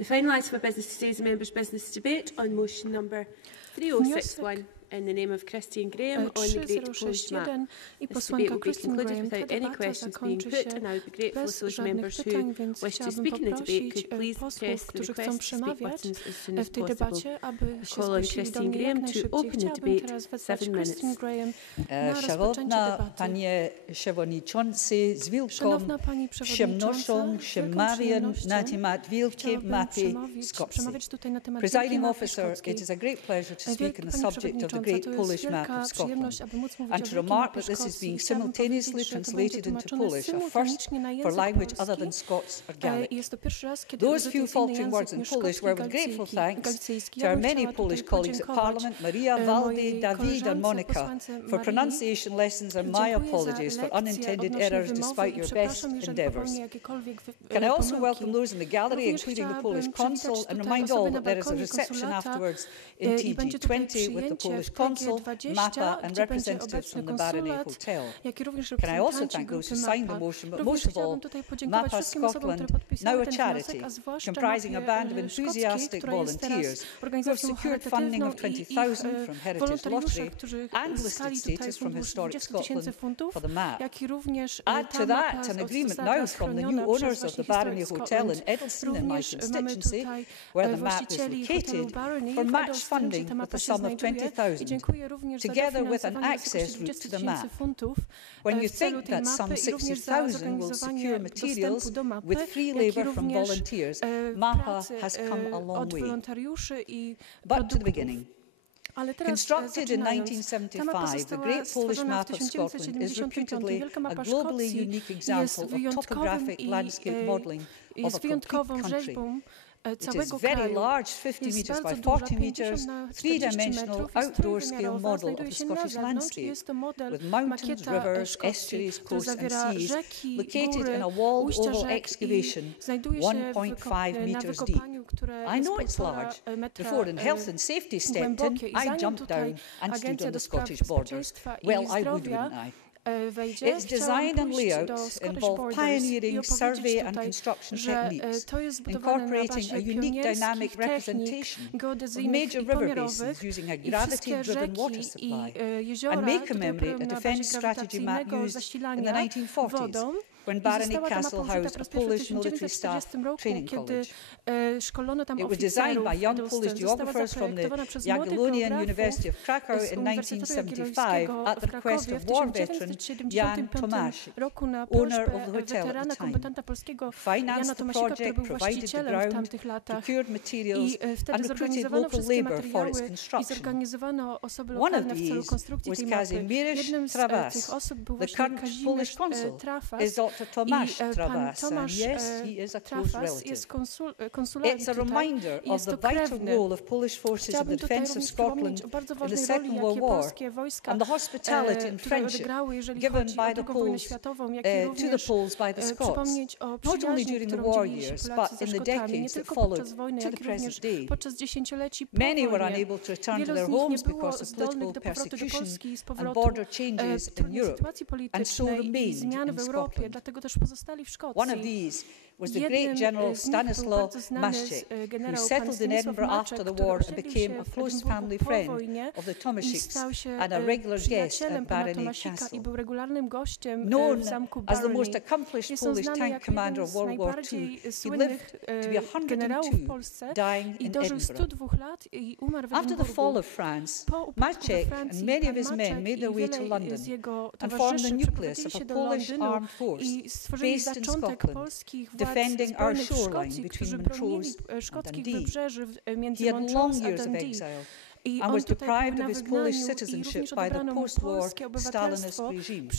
The final item of business today is a members' business debate on motion number 3061 in the name of Christine Graham on the Great Polish Map. This debate will be concluded without any questions being put, and I would be grateful if those members who wish to speak in the debate could please press the request to speak buttons as soon as possible. I call on Christine Graham to open the debate. 7 minutes. Szanowna Panie Przewodniczący, z wielką przyjemnością przemawiam na temat wielkiej mapy Szkocji. Presiding Officer, it is a great pleasure to speak on the subject of the Great Polish Map of Scotland, and to remark that this is being simultaneously translated into Polish, a first for language other than Scots or Gaelic. Those few faltering words in Polish were with grateful thanks to our many Polish colleagues at Parliament, Maria, Valdi, David and Monica, for pronunciation lessons, and my apologies for unintended errors despite your best endeavours. Can I also welcome those in the gallery, including the Polish Consul, and remind all that there is a reception afterwards in TG20 with the Polish Consul, MAPA and representatives from the Barony Hotel. Can I also thank those who signed the motion, but most of all, MAPA Scotland, now a charity, comprising a band of enthusiastic volunteers who have secured funding of 20,000 from Heritage Lottery and listed status from Historic Scotland for the map. Add to that an agreement now from the new owners of the Barony Hotel in Eddleston in my constituency, where the map is located, for match funding with a sum of 20,000, together with an access route to the map. When you think that some 60,000 will secure materials with free labour from volunteers, MAPA has come a long way. But to the beginning. Constructed in 1975, the Great Polish Map of Scotland is reputedly a globally unique example of topographic landscape modelling of a complete country. It is a very large, 50 metres by 40 metres, three-dimensional outdoor scale model of the Scottish landscape, with mountains, rivers, estuaries, coasts and seas, located in a walled oval excavation 1.5 metres deep. I know it's large. Before in health and safety stepped in, I jumped down and stood on the Scottish borders. Well, I would, wouldn't I? Its design and layout involve pioneering survey and construction techniques, incorporating a unique dynamic representation of major river basins using a gravity-driven water supply, and may commemorate a defence strategy map used in the 1940s, when Barony Castle housed a Polish military staff training college. It was designed by young Polish geographers from the Jagiellonian University of Krakow in 1975 at the request of war veteran Jan Tomasik, owner of the hotel at the time. Financed the project, provided the ground, procured materials and recruited local labour for its construction. One of these was Kazimierz Trawas. The current Polish consul is Dr. Tomasz Trawas, and yes, he is a close relative. It's a reminder of the vital role of Polish forces in the defence of Scotland in the Second World War, and the hospitality and friendship given by the Poles to the Poles by the Scots, not only during the war years, but in the decades that followed to the present day. Many were unable to return to their homes because of political persecution and border changes in Europe, and so remained in Scotland. One of these was the great General Stanislaw Maszczyk, who settled in Edinburgh after the war and became a close family friend of the Tomasiks and a regular guest at Barony Castle. Known as the most accomplished Polish tank commander of World War II, he lived to be 102, dying in Edinburgh. After the fall of France, Maszczyk and many of his men made their way to London and formed the nucleus of a Polish armed force based in Scotland, defending our shoreline between Montrose and Dundee. He had long years of exile and was deprived of his Polish citizenship by the post-war Stalinist regime.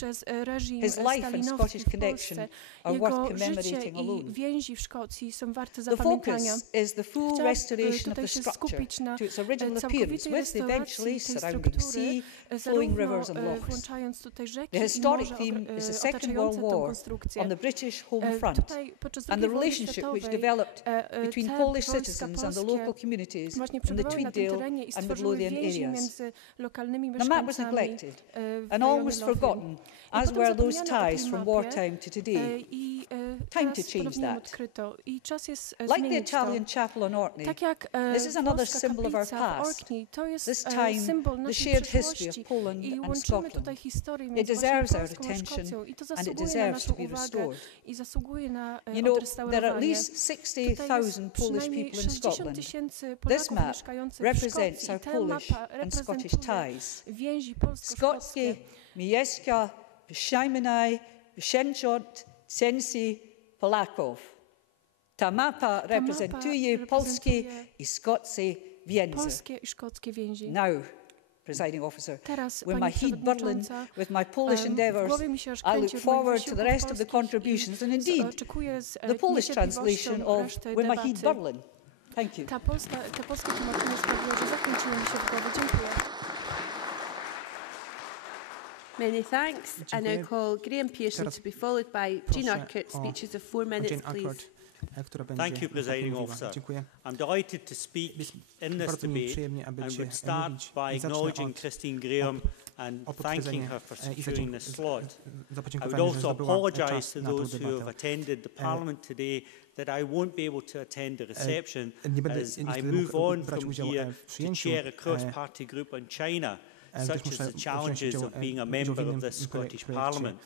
His life and Scottish connection are worth commemorating alone. The focus is the full restoration of the structure to its original appearance, with eventually surrounding sea, flowing rivers and lochs. The historic theme is the Second World War on the British home front, and the relationship which developed between Polish citizens and the local communities in the Tweeddale and Midlothian areas. The map was neglected and almost forgotten, as were those ties from wartime to today. time to change that. odkryto i czas jest Like the zmienić Italian to. chapel on Orkney, Tak jak this is another włoska symbol of our kaplica w past. Orkney, to jest This time, symbol the naszej shared history przeszłości of Poland i and łączymy Scotland. tutaj historię It między właśnie deserves our Polską a attention Szkocją i to and it zasługuje na deserves to naszą be uwagę restored. i zasługuje na You know, there are at odrestaurowanie. least 60,000 Polish Przynajmniej people in 60 Scotland. tysięcy This Polaków map mieszkających w represents Szkocji i our ta Polish mapa and Scottish reprezentuje ties. więzi polsko-szkockie. Szkockie, Miejska, Przejmenaj, Przęczot, Sensi, Polaków. Ta mapa reprezentuje polskie i szkockie więzy. Polskie i szkockie więzi. Now, Presiding Officer, Teraz, with my pani head bubbling przewodnicząca, with my Polish endeavours, głowie mi się aż I look kręci od moich forward to the rest of the wysiłków contributions and polskich i indeed oczekuję z the Polish niecierpliwością translation of reszty with my head debaty. bubbling. Thank you. Te polskie tłumaczenie sprawiło, że zakręciło mi się w głowie. Dziękuję. Many thanks. I now call Graham Pearson to be followed by Jean Urquhart, speeches of 4 minutes, please. Thank you, Presiding Officer. I'm delighted to speak in this debate and would start by acknowledging Christine Graham and thanking her for securing this slot. I would also apologise to those who have attended the Parliament today that I won't be able to attend the reception as I move on from here to chair a cross-party group on China, such as the challenges of being a member of this Scottish Parliament.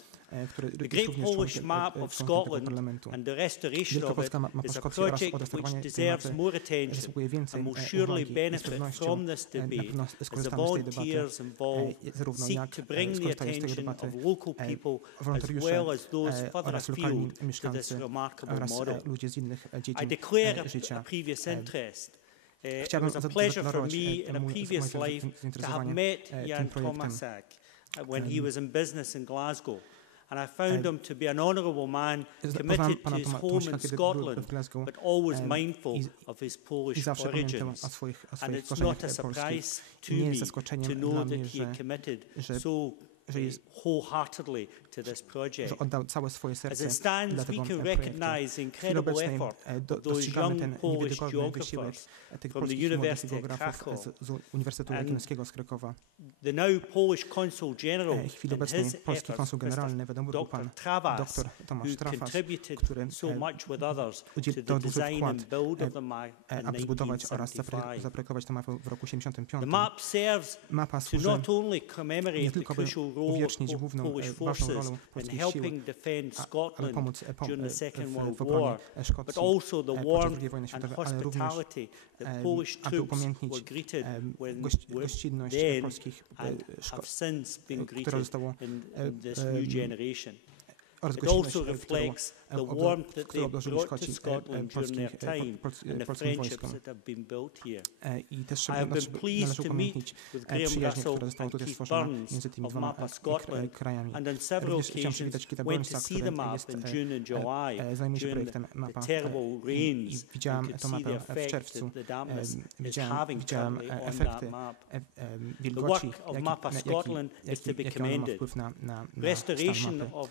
The Great Polish Map of Scotland and the restoration of it is a project which deserves more attention and will surely benefit from this debate as the volunteers involved seek to bring the attention of local people as well as those further afield to this remarkable model. I declare a previous interest. It was a pleasure for me in a previous life to have met Jan Tomasak when he was in business in Glasgow. And I found him to be an honourable man, committed to his home in Scotland, but always mindful of his Polish origins. And it's not a surprise to me to know that he had committed so wholeheartedly to this project. As it stands, we can recognise the incredible effort of those young Polish geographers from the University of Krakow and the now Polish Consul General and his efforts, Dr. Trawas, who contributed so much with others to the design and build of the map in 1975. The map serves to not only commemorate the crucial role of Polish forces in helping defend Scotland during the Second World War, but also the warmth and hospitality that Polish troops were greeted when then and have since been greeted in this new generation. It also reflects the warmth that they brought to Scotland during their time and the friendships that have been built here. I have been pleased to meet with Graham Russell and Keith Burns of Mapa Scotland, and on several occasions went to see the map in June and July during the terrible rains. You could see the effect that the dampness is having currently on that map. The work of Mapa Scotland is to be commended. Restoration of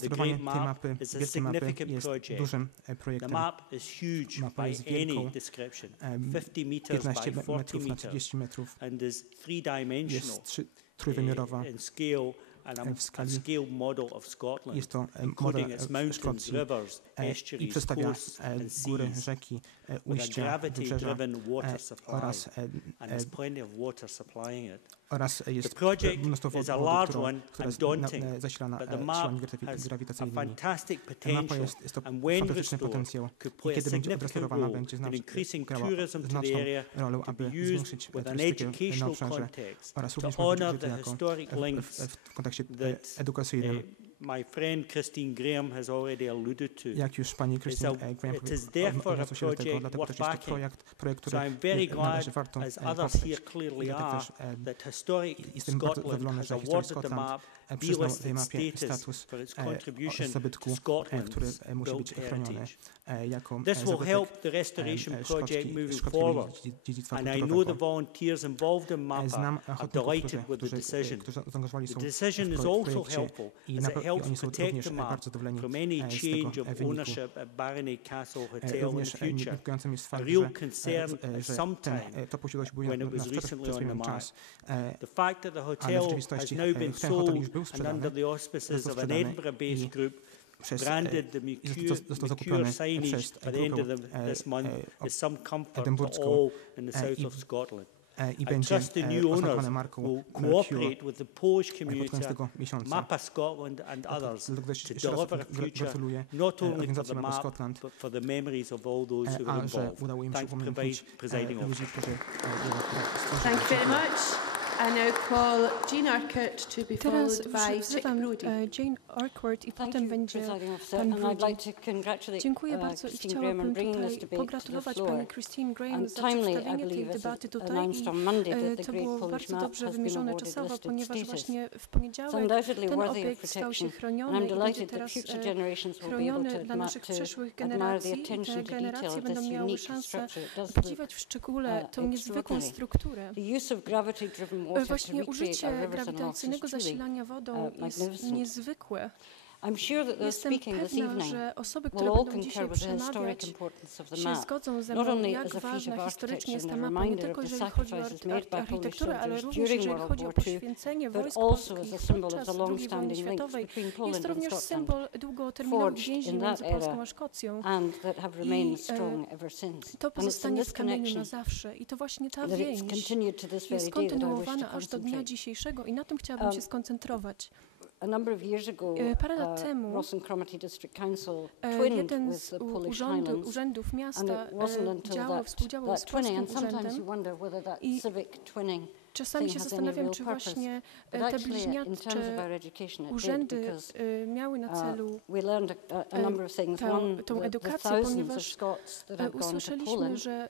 the Great Map is a significant project. The map is huge by any description, 50 metres by 40 metres, and is three-dimensional in scale and a scale model of Scotland, including its mountains, rivers, estuaries, coasts and seas, with a gravity-driven water supply, and there's plenty of water supplying it. The project is a large one and daunting, but the map has a fantastic potential and when restored could play a significant role in increasing tourism to the area to be used with an educational context to honour the historic links that my friend Christine Graham has already alluded to. It is therefore a project worth backing. So I'm very glad, as others here clearly are, that Historic Scotland has awarded the map B-listed status for its contribution to Scotland's built heritage. This will help the restoration project moving forward, and I know the volunteers involved in MAPA are delighted with the decision. The decision is also helpful as it helps protect the map from any change of ownership at Barony Castle Hotel in the future, a real concern at some time when it was recently on the map. The fact that the hotel has now been sold and under the auspices of an Edinburgh-based group granted the Mercure signage by the end of this month is some comfort to all in the south of Scotland. I trust the new owners will cooperate with the Polish community, MAPA Scotland and others to deliver a future not only for the map but for the memories of all those who were involved. Thank you, Presiding Officer. Thank you very much. I now call Jean Urquhart to be followed by Chick Brodie. Jane Urquhart i potem będzie pan Brodie. Dziękuję bardzo i chciałabym tutaj pogratulować pani Christine Graham za przedstawienie tej debaty tutaj i to było bardzo dobrze wymierzone czasowo, ponieważ właśnie w poniedziałek ten obiekt stał się chroniony i będzie teraz chroniony dla naszych przyszłych generacji i te generacje będą miały szansę podziwiać w szczególe tą niezwykłą strukturę. Właśnie użycie grawitacyjnego zasilania wodą jest niezwykłe. Jestem pewna, że osoby, które będą dzisiaj przemawiać, się zgodzą ze mną, jak ważna historycznie jest ta mapa, nie tylko jeżeli chodzi o architekturę, ale również jeżeli chodzi o poświęcenie wojsk polskich podczas II wojny światowej. Jest to również symbol długoterminowych więzi między Polską a Szkocją. I to pozostanie w kamieniu na zawsze. I to właśnie ta więź jest kontynuowana aż do dnia dzisiejszego i na tym chciałabym się skoncentrować. Parę lat temu jeden z urzędów miasta współdziałał z polskim urzędem i czasami się zastanawiam, czy właśnie te bliźniacze urzędy miały na celu tą edukację, ponieważ usłyszeliśmy, że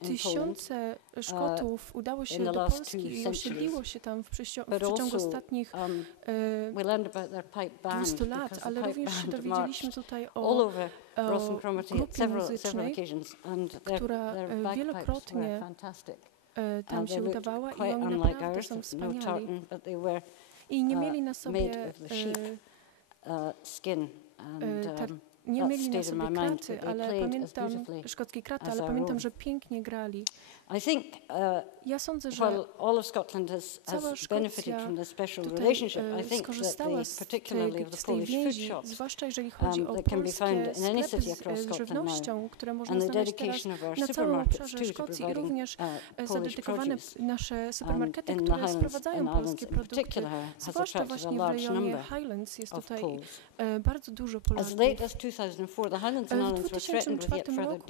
tysiące Szkotów udało się do Polski i osiedliło się tam w przeciągu ostatnich 200 lat, ale również się dowiedzieliśmy tutaj o grupie muzycznej, która wielokrotnie tam się udawała i oni naprawdę są wspaniali. I nie mieli na sobie nie mieli na sobie kraty, ale pamiętam, szkockiej kraty, ale pamiętam, że pięknie grali. Ja sądzę, że cała Szkocja tutaj skorzystała z tej więzi, zwłaszcza jeżeli chodzi o polskie sklepy z żywnością, które można znaleźć teraz na całym obszarze Szkocji i również zadedykowane nasze supermarkety, które sprowadzają polskie produkty, zwłaszcza właśnie w rejonie Highlands jest tutaj bardzo dużo Polaków. W 2004 roku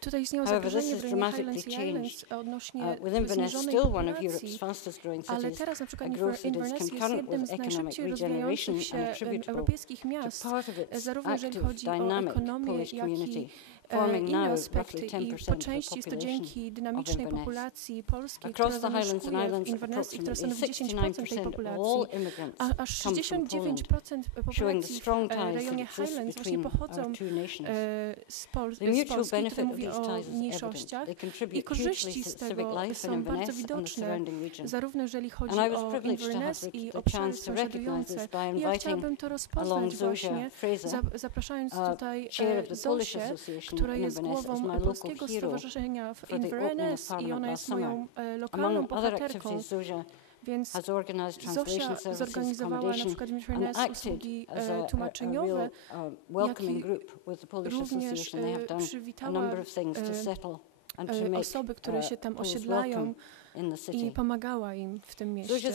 tutaj istniało zagrożenie w rejonie Highlands i Islands odnośnie zniżonej populacji, ale teraz na przykład Inverness jest jednym z najszybciej rozwijających się europejskich miast, zarówno jeżeli chodzi o ekonomię, jak i inne aspekty i po części jest to dzięki dynamicznej populacji polskiej, która zamieszkuje w Inverness i która stanowi 10% tej populacji, a aż 69% populacji w rejonie Highlands właśnie pochodzą z Polski, który mówi o mniejszościach i korzyści z tego są bardzo widoczne, zarówno jeżeli chodzi o Inverness i obszary sąsiadujące. Ja chciałabym to rozpoznać właśnie, zapraszając tutaj Zosię, która jest głową Polskiego Stowarzyszenia w Inverness i ona jest moją lokalną bohaterką. Więc Zosia zorganizowała na przykład w Inverness usługi tłumaczeniowe, jak i również przywitała osoby, które się tam osiedlają i pomagała im w tym mieście.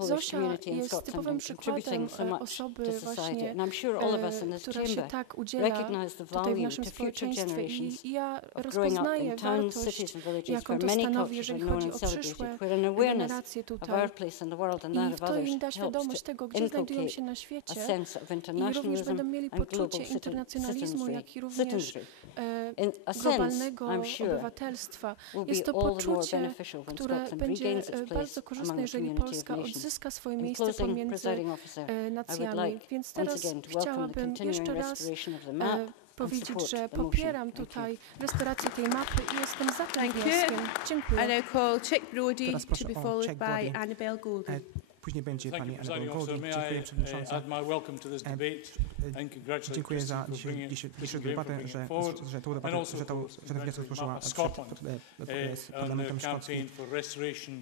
Zosia jest typowym przykładem osoby właśnie, która się tak udziela tutaj w naszym społeczeństwie i ja rozpoznaję wartość, jaką to stanowi, jeżeli chodzi o przyszłe generacje tutaj i w to im da świadomość tego, gdzie znajdują się na świecie i również będą mieli poczucie internacjonalizmu, jak i również globalnego obywatelstwa. Jest to poczucie, które będzie bardzo korzystne, jeżeli Polska odzyska swoje miejsce pomiędzy nacjami. Więc teraz chciałabym jeszcze raz powiedzieć, że popieram tutaj restaurację tej mapy i jestem za tym wnioskiem. Dziękuję. I now call Chick Brodie to be followed by Annabel Golding. Później będzie pani Annabel Goldie. Dziękuję przewodniczący. Dziękuję za dzisiejszą debatę, że ten wniosek złożyła przed Parlamentem Szkockim.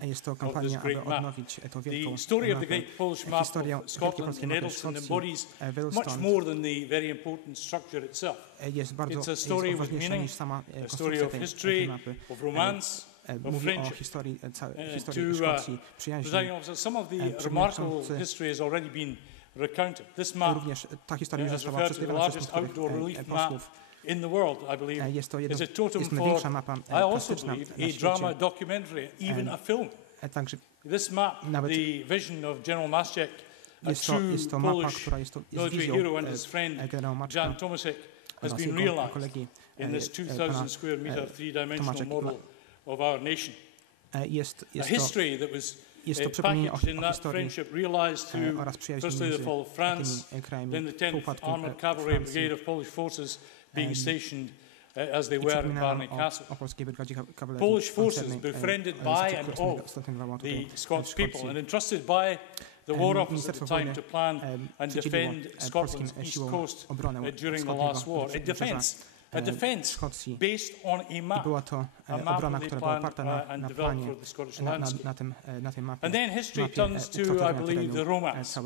Jest to kampania, aby odnowić tą wielką historię wielkiej polskiej mapy Szkocji. Jest bardzo ważniejsza niż sama konstrukcja tej mapy. Mówi o historii Szkocji, przyjaźni. Również ta historia już została przedstawiona przez niektórych posłów. Jest to największa mapa klasyczna na świecie. Także nawet jest to mapa, która jest wizją generała Maczka oraz jego kolegi Tomaczek. Jest to przypomnienie o historii oraz przyjaźni między tymi krajami po upadku Francji. I przypominam o polskiej brygadzie kawalerii Polish forces befriended by and of the Scots people and entrusted by the War Office at the time to plan and defend Scotland's east coast during the last war. A defence based on a map they planned and developed for the Scottish landscape. And then history turns to, I believe, the romance.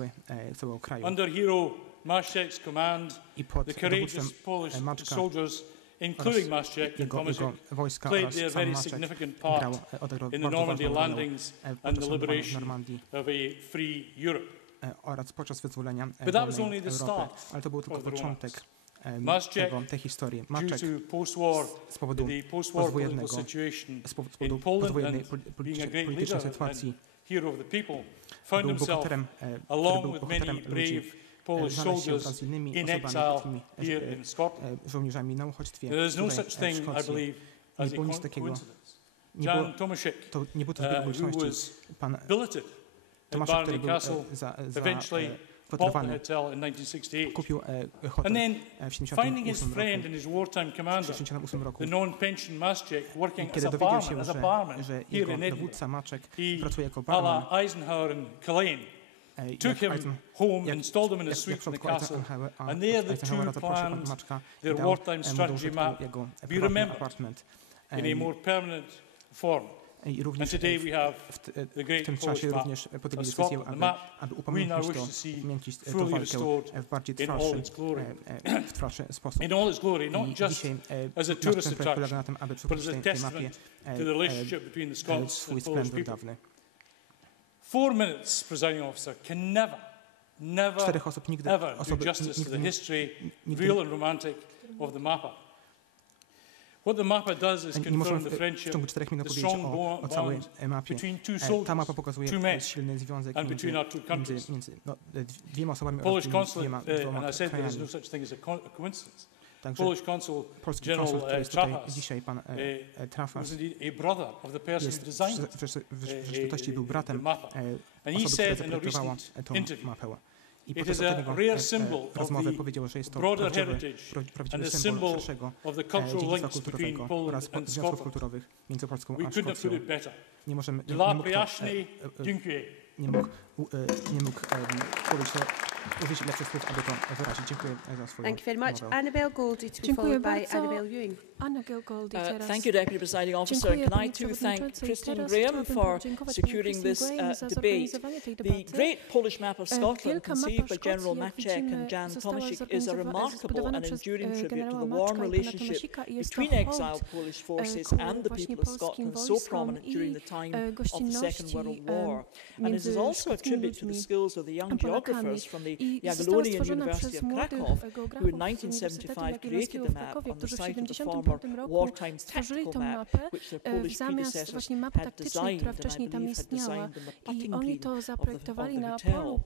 Under Hero Maszek's command, the courageous Polish soldiers, including Maszek and Tomašek, played their very significant part in the Normandy landings and the liberation of a free Europe. But that was only the start of the romance. Maszek, due to post-war, the post-war political situation in Poland and being a great leader and hero of the people, found himself, along with many brave Polish soldiers, in exile here in Scotland. There is no such thing, I believe, as a coincidence. Jan Tomašek, who was billeted at Barney Castle, eventually bought the hotel in 1968. And then, finding his friend and his wartime commander, the non-pension Maszek, working as a barman here in Edinburgh, he, a la Eisenhower and Culzean, took him home, installed him in a suite in the castle, and there the two planned their wartime strategy map be remembered in a more permanent form. And today we have the great Polish map of Scotland, the map we now wish to see fully restored in all its glory. In all its glory, not just as a tourist attraction, but as a testament to the relationship between the Scots and Polish people. 4 minutes, presiding officer, can never do justice to the history, real and romantic, of the Mapa. What the Mapa does is confirm the friendship, the strong bond between two soldiers, two men, and between our two countries. Polish consulate, and I said there is no such thing as a coincidence. Polish Consul General Trafas was indeed a brother of the person who designed the Mapa. And he said in a recent interview, it is a rare symbol of the broader heritage and a symbol of the cultural links between Poland and Scotland. We couldn't have put it better. Dla przyjaźni, dziękuję. Nie mógł użyć lepszych słów, aby to wyrazić. Dziękuję za swoją Thank you very much. Annabel Goldie to be followed by Annabel Ewing. Thank you, Deputy Presiding Officer. And can I too thank Christine Graham for securing this debate. The Great Polish Map of Scotland, conceived by General Maczek and Jan Tomašek, is a remarkable and enduring tribute to the warm relationship between exiled Polish forces and the people of Scotland, so prominent during the time of the Second World War. And it is also a tribute to the skills of the young geographers from the Jagiellonian University of Krakow, who in 1975 created the map on the site of the former wartime tactical map, which their Polish predecessors had designed, and I believe had designed in the putting green of the hotel.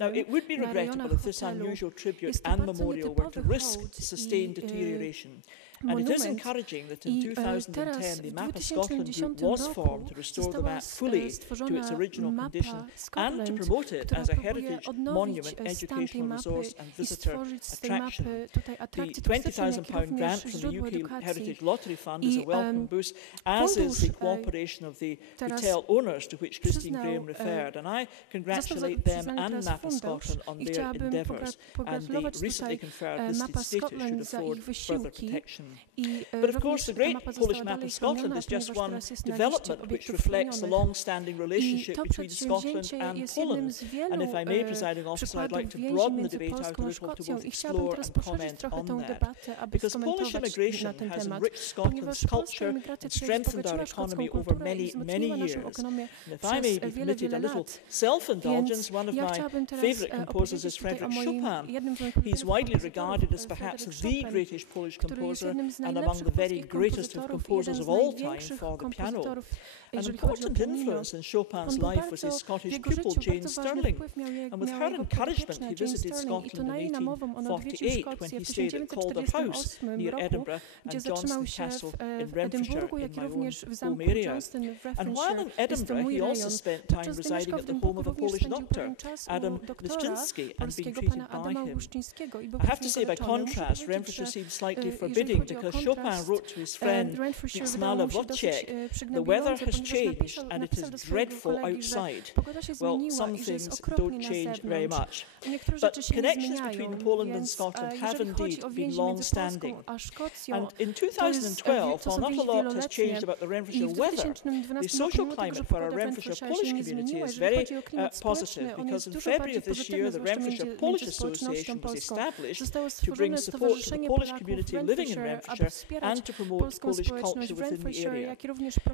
Now, it would be regrettable if this unusual tribute and memorial were to risk sustained deterioration. And it is encouraging that in 2010 the Map of Scotland group was formed to restore the map fully to its original condition and to promote it as a heritage monument, educational resource and visitor attraction. The £20,000 grant from the UK Heritage Lottery Fund is a welcome boost, as is the cooperation of the hotel owners to which Christine Graham referred, and I congratulate them and Map of Scotland on their endeavours, and the recently conferred listed status should afford further protection. But of course the great Polish Map of Scotland is just one development which reflects the long-standing relationship between Scotland and Poland. And if I may, Presiding Officer, I'd like to broaden the debate out a little to both explore and comment on that. Because Polish immigration has enriched Scotland's culture and strengthened our economy over many, many years. And if I may be permitted a little self-indulgence, one of my favourite composers is Frédéric Chopin. He's widely regarded as perhaps the greatest Polish composer and among the very greatest of composers of all time for the piano. An important influence in Chopin's life was his Scottish pupil, Jane Stirling, and with her encouragement he visited Scotland in 1848 when he stayed at Calder House near Edinburgh and Johnston Castle in Renfrewshire, in my own home area. And while in Edinburgh he also spent time residing at the home of a Polish doctor, Adam Leszczynski, and being treated by him. I have to say, by contrast, Renfrewshire seems slightly forbidding, because Chopin wrote to his friend Zbyszmala Wojciech, "The weather has changed and it is dreadful outside." Well, some things don't change very much. But connections between Poland and Scotland have indeed been long-standing. And in 2012, while not a lot has changed about the Renfrewshire weather, the social climate for our Renfrewshire Polish community is very positive, because in February of this year, the Renfrewshire Polish Association was established to bring support to the Polish community living in Renfrewshire and to promote Polish culture within the area.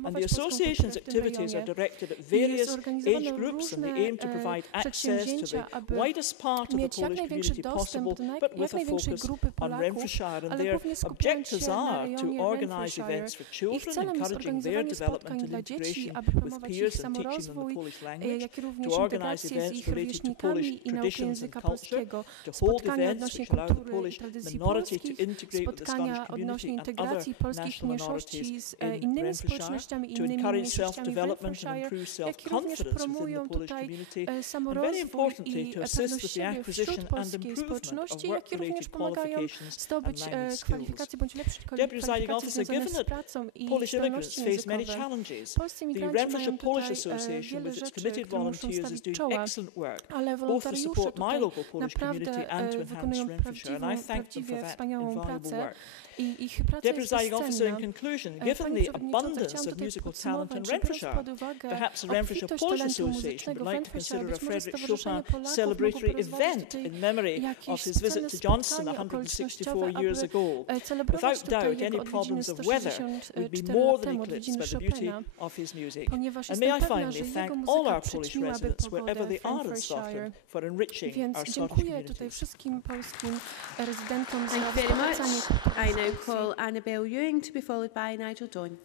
And the association's activities are directed at various age groups, and they aim to provide access to the widest part of the Polish community possible, but with a focus on Renfrewshire. And their objectives are to organise events for children, encouraging their development and integration with peers and teaching them the Polish language, to organise events related to Polish traditions and culture, to hold events which allow the Polish minority to integrate with the Scottish community and other national minorities in Renfrewshire, to encourage self-development and improve self-confidence within the Polish community, and very importantly, to assist with the acquisition and improvement of work-related qualifications and language skills. Deputy Presiding Officer, given that Polish immigrants face many challenges, the Renfrewshire Polish Association with its committed volunteers is doing excellent work, both to support my local Polish community and to enhance Renfrewshire, and I thank them for that invaluable work. Deputy Presiding Officer, in conclusion, given the abundance of musical talent in Renfrewshire, perhaps the Renfrewshire Polish Association would like to consider a Frédéric Chopin celebratory event in memory of his visit to Johnston 164 years ago. Without doubt, any problems of weather would be more than eclipsed by the beauty of his music. And may I finally thank all our Polish residents, wherever they are in Scotland, for enriching our Scottish community. Thank you very much. I now call Annabel Ewing to be followed by Nigel Dawn.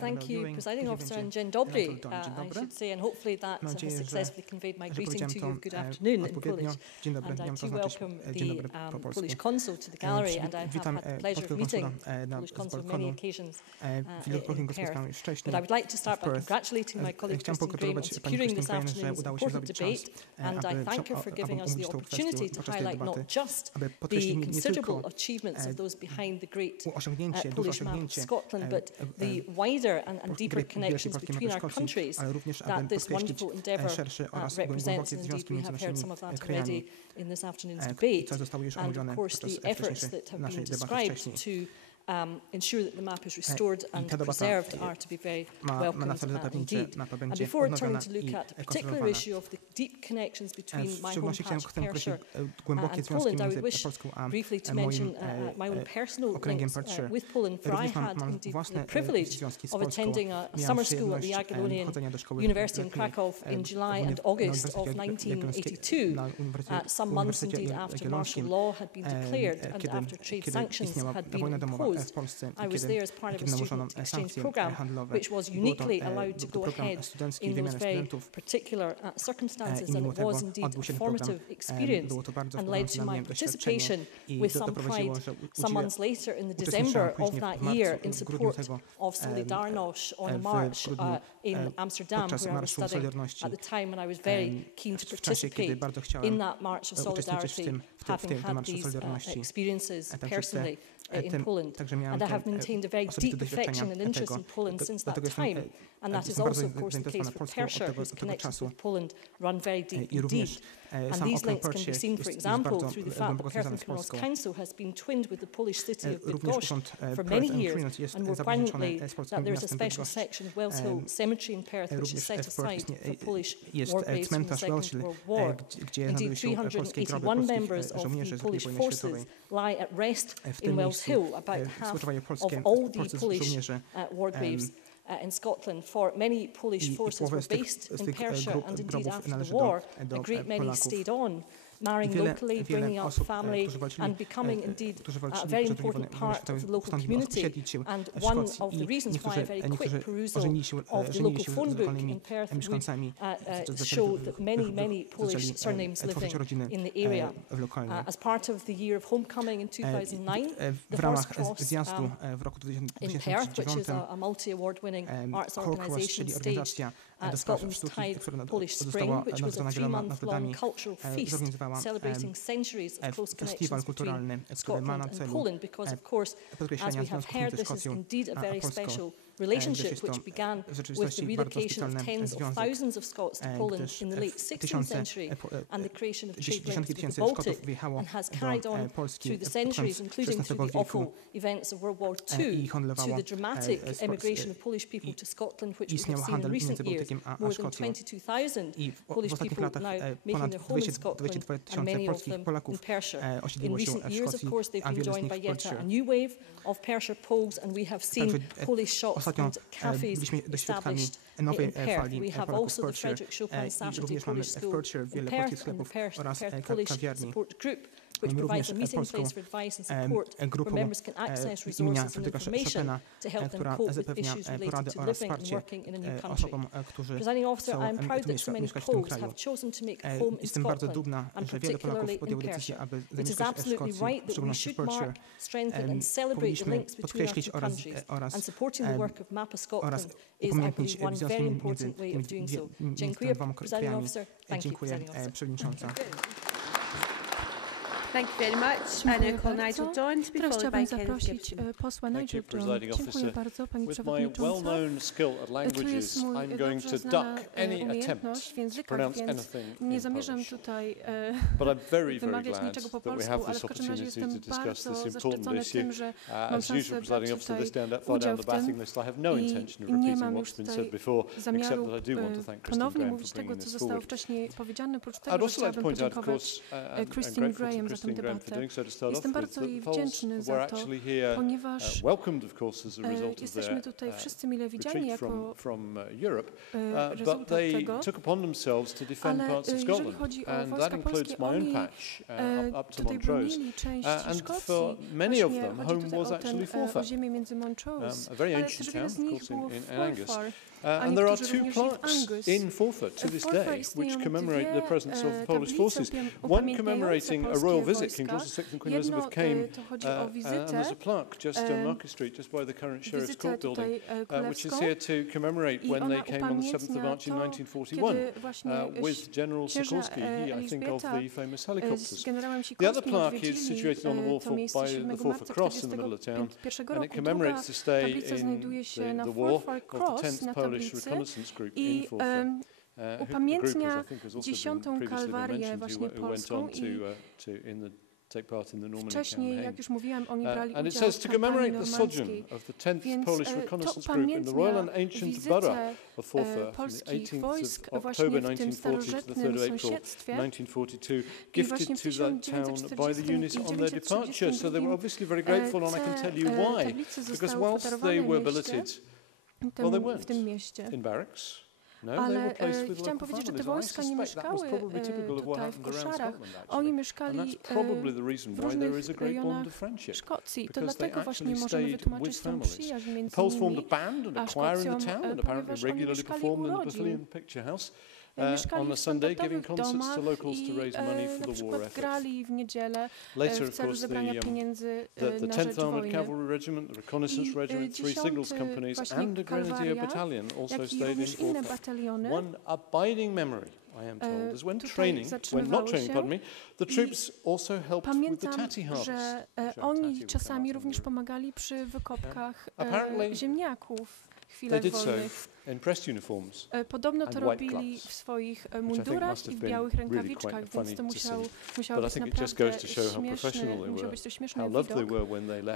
Thank you, Presiding Officer, and Dzień dobry, I should say, and hopefully that has successfully conveyed my greeting to you. Good afternoon in Polish. And I do welcome the Polish Consul to the gallery, and I have had the pleasure of meeting the Polish Consul on many occasions in Perth. But I would like to start by congratulating my colleague Christine Graham on securing this afternoon's important debate, and I thank her for giving us the opportunity to highlight not just the considerable achievements of those behind the great Polish Map of Scotland, but the wider and deeper connections between our countries that this wonderful endeavour represents. And indeed, we have heard some of that already in this afternoon's debate, and of course the efforts that have been described to ensure that the map is restored and preserved are to be very welcomed indeed. And before turning to look at a particular issue of the deep connections between my home patch, Perthshire, and Poland, I would wish briefly to mention my own personal links with Poland, for I had indeed the privilege of attending a summer school at the Jagiellonian University in Krakow in July and August of 1982, some months indeed after martial law had been declared and after trade sanctions had been imposed. imposed. I was there as part of a student exchange programme, which was uniquely allowed to go ahead in those very particular circumstances, and it was indeed a formative experience and led to my participation with some pride some months later in the December of that year in support of Solidarność on a march in Amsterdam, where I was studying at the time, and I was very keen to participate in that march of solidarity, having had these experiences personally in Poland. And I have maintained a very deep affection and interest in Poland since that time. And that is also, of course, the case for Persher, whose connections with Poland run very deep indeed. And these links can be seen, for example, through the fact that Perth and Criminals Council has been twinned with the Polish city of Bydgoszcz for many years, and more poignantly, that there is a special section of Wells Hill Cemetery in Perth which is set aside for Polish war graves from the Second World War. Indeed, 381 members of the Polish forces lie at rest in Wells Hill, about half of all the Polish war graves in Scotland. For many Polish forces were based in Persia, and indeed after the war, a great many stayed on, marrying locally, bringing up family, and becoming indeed a very important part of the local community. And one of the reasons why a very quick perusal of the local phone book in Perth would show that many Polish surnames living in the area. As part of the year of homecoming in 2009, the Horse Cross in Perth, which is a multi-award-winning arts organisation, staged Scotland's Tide Polish Spring, which was a 3-month-long cultural feast celebrating centuries of close connections between Scotland and Poland, because, of course, as we have heard, this is indeed a very special relationship which began with the relocation of tens of thousands of Scots to Poland in the late 16th century and the creation of trade links with the Baltic, and has carried on through the centuries, including through the awful events of World War II, to the dramatic emigration of Polish people to Scotland, which we have seen in recent years. More than 22,000 Polish people now making their home in Scotland, and many of them in Perthshire. In recent years, of course, they've been joined by yet a new wave of Perthshire Poles, and we have seen Polish shops and cafes established in Perth. We have also the Frederick Chopin Saturday Polish School in Perth, and the Perth Polish Support Group, which provides a meeting place for advice and support where members can access resources and information to help them cope with issues related to living and working in a new country. Presiding Officer, I am proud that so many Poles have chosen to make a home in Scotland, and particularly in Perthshire. It is absolutely right that we should mark, strengthen and celebrate the links between our two countries, and supporting the work of MAPA Scotland is, I believe, one very important way of doing so. Dziękuję, Presiding Officer. Thank you, Presiding Officer. Thank you very much. I now call Nigel John to be followed by Kenneth Gibson. Posła Nigel John. Dziękuję bardzo, Pani Przewodnicząca. With my well-known skill at languages, I'm going to duck any attempt to pronounce anything in Polish. But I'm very, very glad that we have this opportunity to discuss this important issue. As usual, Presiding Officer, this far down the batting list, I have no intention of repeating what's been said before, except that I do want to thank Christine Graham for bringing this forward. I'd also like to point out, of course, Christine Graham za tę debatę. Jestem bardzo jej wdzięczny za to, ponieważ jesteśmy tutaj wszyscy mile widziani jako rezultat tego, ale jeżeli chodzi o wojska polskie, oni tutaj bronili części Szkocji, właśnie chodzi tutaj o ziemię między Montrose, ale też wiele z nich było w Forfar. And there are two plaques in Forfar to this day which commemorate the presence of the Polish forces. One commemorating a royal visit. King George VI and Queen Elizabeth came, and there's a plaque just on Market Street, just by the current Sheriff's Court building, which is here to commemorate when they came on the 7th of March in 1941 with General Sikorski, he, I think, of the famous helicopters. The other plaque is situated on the wall by the Forfar Cross in the middle of town, and it commemorates the stay in the war of the 10th Polish Reconnaissance Group in Forfar. Upamiętnia 10. Kalwarię właśnie polską wcześniej, jak już mówiłam, oni brali and it says to commemorate the sojourn of the 10th Polish Reconnaissance Group in the Royal and Ancient Borough of Forfar from the 18th of October 1940 to the 3rd of April 1942, gifted to that town by the units on their departure. So they were obviously very grateful, and I can tell you why. Because whilst they were billeted, well, they weren't in barracks. Ale chciałam powiedzieć, że te wojska nie mieszkały tutaj w koszarach. Oni mieszkali w różnych rejonach Szkocji. To dlatego właśnie możemy wytłumaczyć tę przyjaźń między nimi a Szkocją, ponieważ oni mieszkali u rodzin. Mieszkali w standardowych domach i na przykład grali w niedzielę w celu zebrania pieniędzy na rzecz wojny. I 10. właśnie Kalwaria, jak i również inne bataliony I am told, is when training, when not training, pardon me, the troops also helped with the tatty harvest. Że oni czasami również pomagali przy wykopkach ziemniaków w chwilach wolnych. Podobno to robili w swoich mundurach i w białych rękawiczkach, więc to musiał być naprawdę śmieszny, musiał być to śmieszny widok,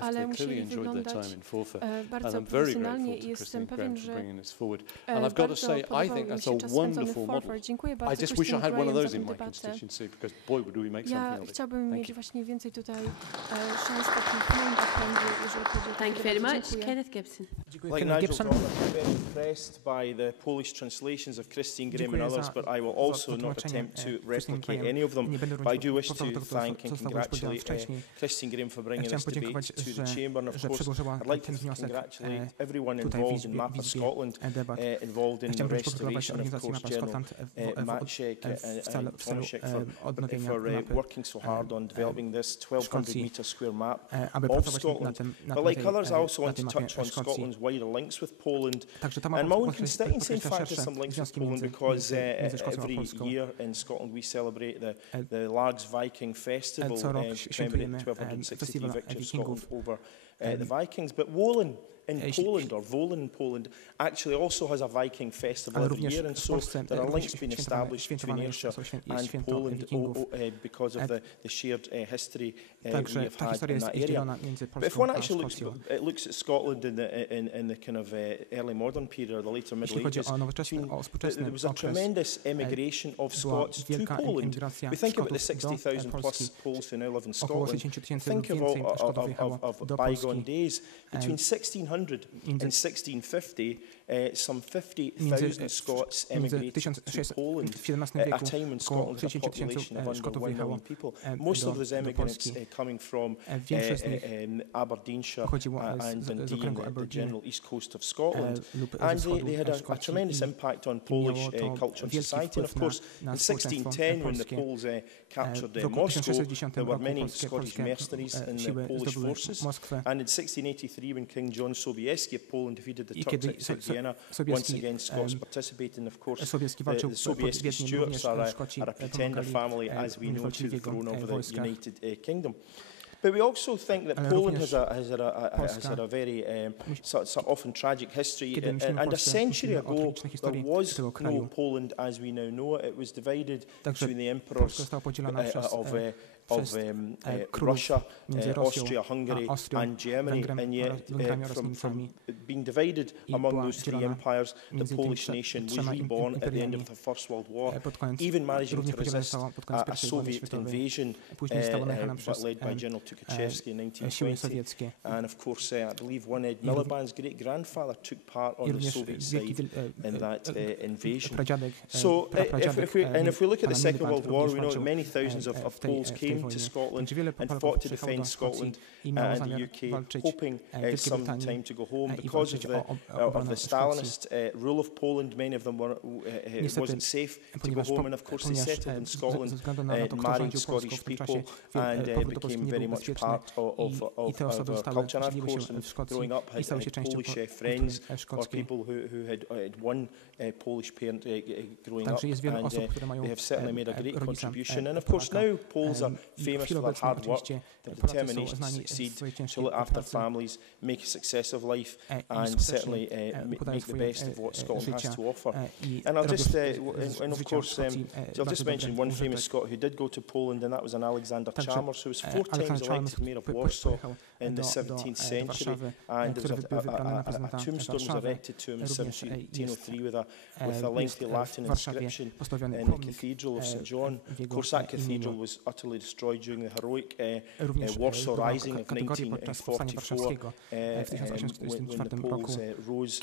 ale musieli wyglądać bardzo profesjonalnie i jestem pewien, że bardzo podobał mi się czas spędzony w Forfar. Dziękuję bardzo Christine Graham za tę debatę. Ja chciałbym mieć właśnie więcej tutaj szans takich moim backgroundzie, jeżeli chodzi o Thank you very much. Kenneth Gibson. Like Nigel, I'm very impressed by the Polish translations of Christine Graham and others, but I will also not attempt to replicate any of them. But I do wish to thank and congratulate Christine Graham for bringing this debate to the Chamber. And of course, I'd like to congratulate everyone involved in Map of Scotland, involved in the restoration, of course, General Maciek and Tomaszek for working so hard on developing this 1,200-metre square map of Scotland. But like others, I also want to touch on Scotland's wider links with Poland. And my own constituency, in fact, has some links with Poland because every year in Scotland we celebrate the Largs Viking Festival, commemorating 1,260 victories of Scotland over the Vikings. But Wolan in Poland, or Wolan in Poland, actually also has a Viking festival every year, and so there are links being established between Ayrshire and Poland because of the shared history we have had in that area. But if one actually looks at Scotland in the kind of early modern period, or the later Middle Ages, there was a tremendous emigration of Scots to Poland. We think about the 60,000 plus Poles who now live in Scotland. Think of bygone days. Between 1600 and 1650, some 50,000 Scots emigrated to Poland at a time when Scotland had a population of under 1 million people. Most of those emigrants coming from Aberdeenshire and Dundee, the general east coast of Scotland. And they had a tremendous impact on Polish culture and society. And of course, in 1610, when the Poles captured Moscow, there were many Scottish mercenaries in the Polish forces. And in 1683, when King John Sobieski of Poland defeated the Turks at Vienna, once again Scots participated. And of course, the Sobieski Stuarts are a pretender family, as we know, to the throne of the United Kingdom. But we also think that Poland has had a very sort of often tragic history. And a century ago, there was no Poland as we now know it. It was divided between the emperors of Russia, Austria-Hungary and Germany, and yet from being divided among those three empires, the Polish nation was reborn at the end of the First World War, even managing to resist a Soviet invasion led by General Tukhachevsky in 1920. And of course, I believe one Ed Miliband's great-grandfather took part on the Soviet side in that invasion. So if we look at the Second World War, we know that many thousands of Poles came to Scotland and fought to defend Scotland and the UK, hoping some time to go home. Because of the Stalinist rule of Poland, many of them wasn't safe to go home, and of course they settled in Scotland, married Scottish people, and became very much part of our culture. And of course, growing up, had Polish friends or people who had one Polish parent growing up, and they have certainly made a great contribution. And of course now Poles are famous for their hard work, their determination to succeed, to look after families, make a success of life, and certainly make the best of what Scotland has to offer. And I'll just, and of course, I'll just mention one famous Scot who did go to Poland, and that was an Alexander Chalmers, who was 4 times elected Mayor of Warsaw in the 17th century, and there was a tombstone was erected to him in 1703 with a lengthy Latin inscription in the Cathedral of St John. Of course, that cathedral was utterly destroyed destroyed during the heroic Warsaw Rising of 1944 when the Poles rose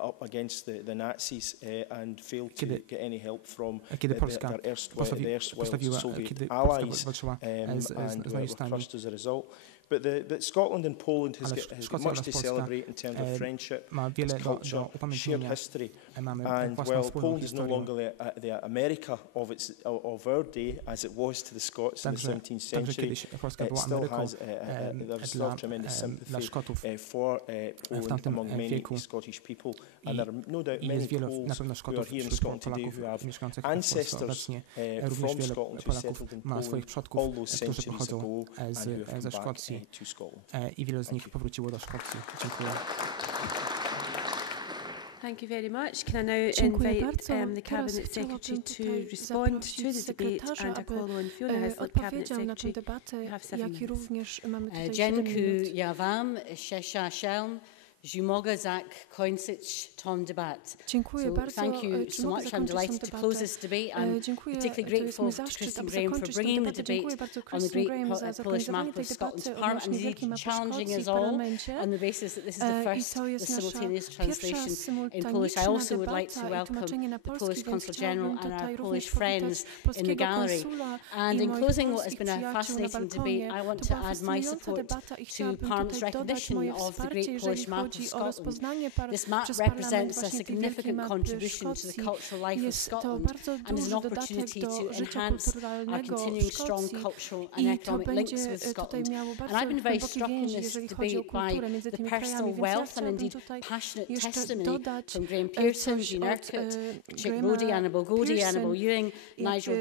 up against the Nazis and failed to get any help from their erstwhile Soviet allies and were crushed as a result. But Scotland and Poland has got much to celebrate in terms of friendship, its culture, shared history. And while Poland is no longer the America of our day, as it was to the Scots in the 17th century, it still has there's still tremendous sympathy for Poland among many Scottish people. And there are no doubt many Poles who are here in Scotland today who have ancestors from Scotland who settled in Poland all those centuries ago and who have come back to Scotland. I wielu z nich powróciło do Szkocji. Dziękuję. Thank you very much. Can I now invite the Cabinet Secretary to respond to the debate, and I call on Fiona Hislop, Cabinet Secretary. You have 7 minutes. Dziękuję wam, Szelm. Zimogazak Kończyć Tom debat. Thank you so much. I'm delighted to close this debate. I'm particularly grateful to Christine Graham for bringing the debate on the great Polish map of Scotland's Parliament and indeed challenging us all on the basis that this is the first the simultaneous translation in Polish. I also would like to welcome the Polish Consul General and our Polish friends in the gallery. And in closing what has been a fascinating debate, I want to add my support to Parliament's recognition of the great Polish map of Scotland. This map represents a significant contribution to the cultural life of Scotland and is an opportunity to enhance our continuing strong cultural and economic links with Scotland. And I've been very struck in this debate by the personal wealth and indeed passionate testimony from Graham Pearson, Jean Urquhart, Chick Bodie, Annabel Godey, Annabel Ewing, Nigel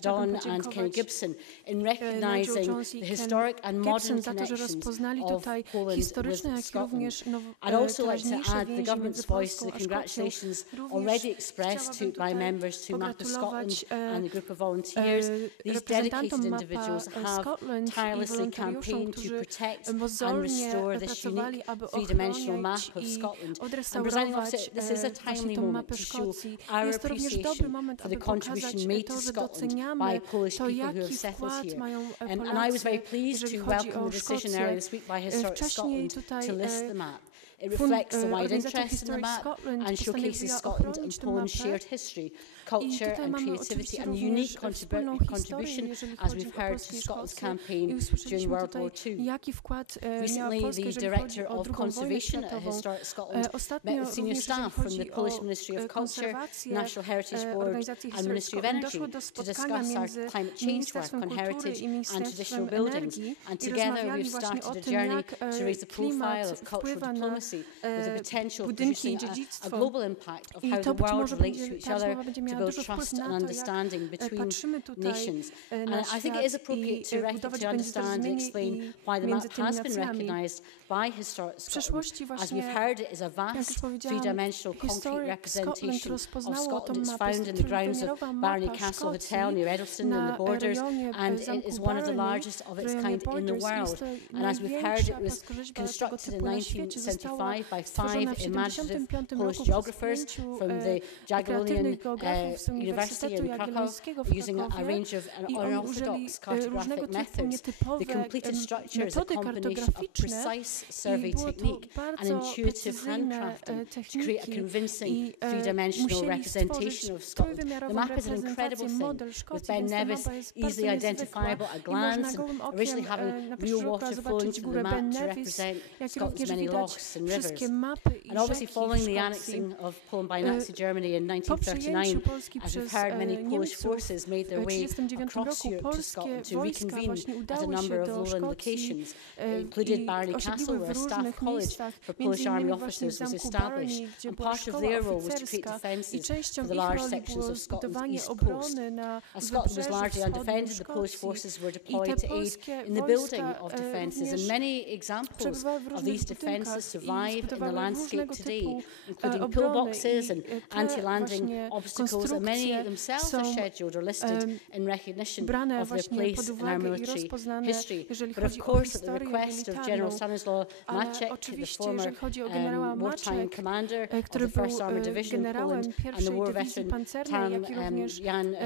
Don and Kenny Gibson in recognising the historic and modern connections of Poland with Scotland. I'd also like to add the government's voice to the congratulations already expressed by members to Map of Scotland and the group of volunteers. These dedicated individuals have tirelessly campaigned to protect and restore this unique three-dimensional map of Scotland. And Presiding Officer, this is a timely moment to show our appreciation for the contribution made to Scotland by Polish people who have settled here. And I was very pleased to welcome the decision earlier this week by Historic Scotland to list the map. It reflects the wide interest in the map and showcases Scotland and Poland's shared history, culture and creativity and unique contribution, as we've heard, to Scotland's campaign during World War II. Recently, the Director of Conservation at Historic Scotland met with senior staff from the Polish Ministry of Culture, National Heritage Board and Ministry of Energy to discuss our climate change work on heritage and traditional buildings. And together we've started a journey to raise the profile of cultural diplomacy with the potential of producing a global impact of how the world relates to each other to build trust and understanding between nations. And I think it is appropriate to understand and explain why the map has been recognised by Historic Scotland. As we've heard, it is a vast three-dimensional concrete representation of Scotland. It's found in the grounds of Barney Castle Hotel near Eddleston in the Borders, and it is one of the largest of its kind in the world. And as we've heard, it was constructed in 1975 by 5 imaginative Polish geographers from the Jagiellonian University in Krakow, using a range of unorthodox cartographic methods. The completed structure is a combination of precise survey technique and intuitive handcrafting to create a convincing three-dimensional representation of Scotland. The map is an incredible thing, with Ben Nevis easily identifiable at a glance, and originally having real water flowing through the map to represent Scotland's many lochs and rivers. And obviously following the annexing of Poland by Nazi Germany in 1939, as we've heard, many Polish forces made their way across Europe to Scotland to reconvene at a number of lowland locations. It included Barney Castle, where a staff college for Polish army officers was established, and part of their role was to create defences for the large sections of Scotland's east coast. As Scotland was largely undefended, the Polish forces were deployed to aid in the building of defences, and many examples of these defences survived thrive in the landscape today, including pillboxes and anti-landing obstacles, and many themselves are scheduled or listed in recognition of their place in our military history. But of course, at the request of General Stanislaw Maciek, the former wartime commander of the 1st Armoured Division in Poland, and the war veteran Jan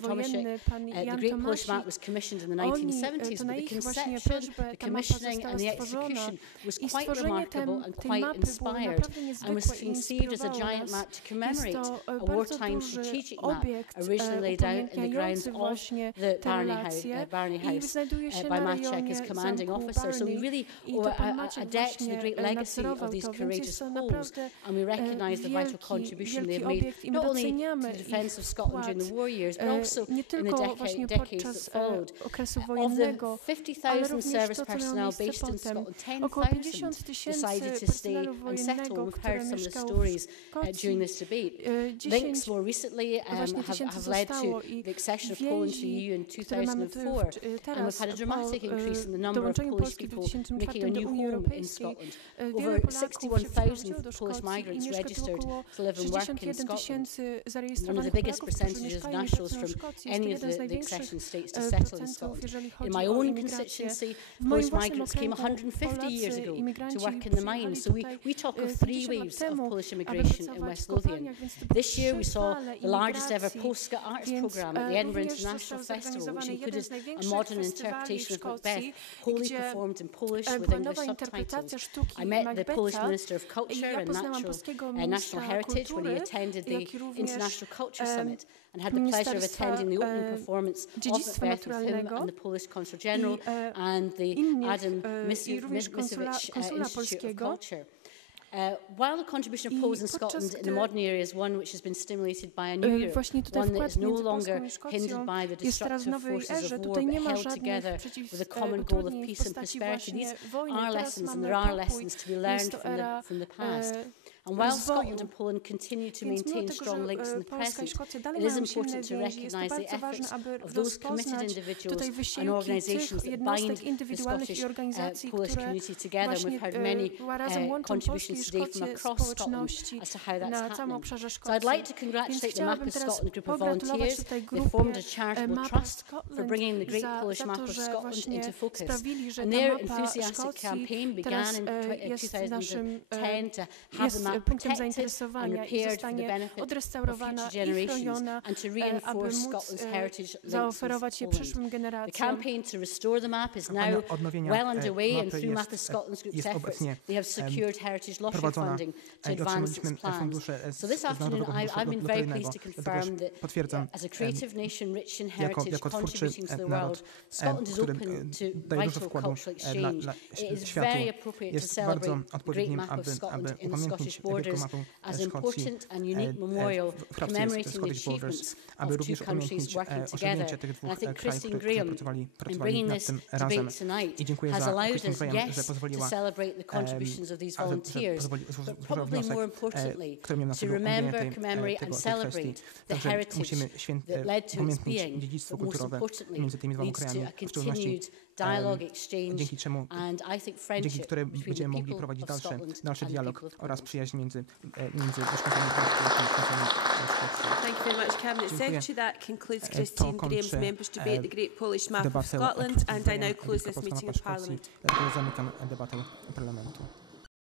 Tomaszek, the Great Polish Map was commissioned in the 1970s, but the conception, the commissioning and the execution was quite remarkable and quite inspired, and was conceived as a giant map to commemorate a wartime strategic map originally laid out in the grounds of the Barney House by Maciek as commanding officer. So we really owe a debt to the great legacy of these courageous Poles, and we recognise the vital contribution they've made, not only to the defence of Scotland during the war years, but also in the decades that followed. Of the 50,000 service personnel based in Scotland, 10,000 decided to stay and settle. We've heard some of the stories during this debate. Links more recently have led to the accession of Poland to the EU in 2004, and we've had a dramatic increase in the number of Polish people making a new home in Scotland. Over 61,000 Polish migrants registered to live and work in Scotland, one of the biggest percentages of nationals from any of the accession states to settle in Scotland. In my own constituency, Polish migrants came 150 years ago to work in the mines, so we talk of 3 waves of Polish immigration in West Lothian. This year we saw the largest ever Polska Arts programme at the Edinburgh International Festival, which included a modern interpretation of Macbeth, wholly performed in Polish with English subtitles. I met the Polish Minister of Culture and National Heritage when he attended the International Culture Summit, and had the pleasure of attending the opening performance of Macbeth with him and the Polish Consul General and the Adam Mickiewicz Institute of Culture. While the contribution of Poles in Scotland in the modern era is one which has been stimulated by a new Europe, one that is no longer hindered by the destructive forces of war, but held together with a common goal of peace and prosperity, these are lessons, and there are lessons to be learned from the past. And while Scotland and Poland continue to maintain strong links in the present, it is important to recognise the efforts of those committed individuals and organisations that bind the Scottish Polish community together. And we've heard many contributions today from across Scotland as to how that's happening. So I'd like to congratulate the Map of Scotland group of volunteers. They formed a charitable trust for bringing the Great Polish Map of Scotland into focus. And their enthusiastic campaign began in 2010 to have the map protected and repaired for the benefit of future generations and to reinforce Scotland's heritage links with Poland. The campaign to restore the map is now well underway, and through Map of Scotland's group's efforts, they have secured heritage lottery funding to advance its plans. So this afternoon, I've been very pleased to confirm that as a creative nation rich in heritage contributing to the world, Scotland is open to vital cultural exchange. It is very appropriate to celebrate the Great Map of Scotland in the Scottish borders as important and unique memorial commemorating the achievements of 2 countries working together. And I think Christine Graham, in bringing this debate tonight, has allowed us, yes, to celebrate the contributions of these volunteers, but probably more importantly, to remember, commemorate and celebrate the heritage that led to its being, but most importantly, leads to a continued dialogue, exchange, and I think friendship between the people of Scotland and the people of Poland. Thank you very much, Cabinet Secretary. That concludes Christine Graham's members' debate, the Great Polish Map of Scotland, and I now close this meeting of Parliament.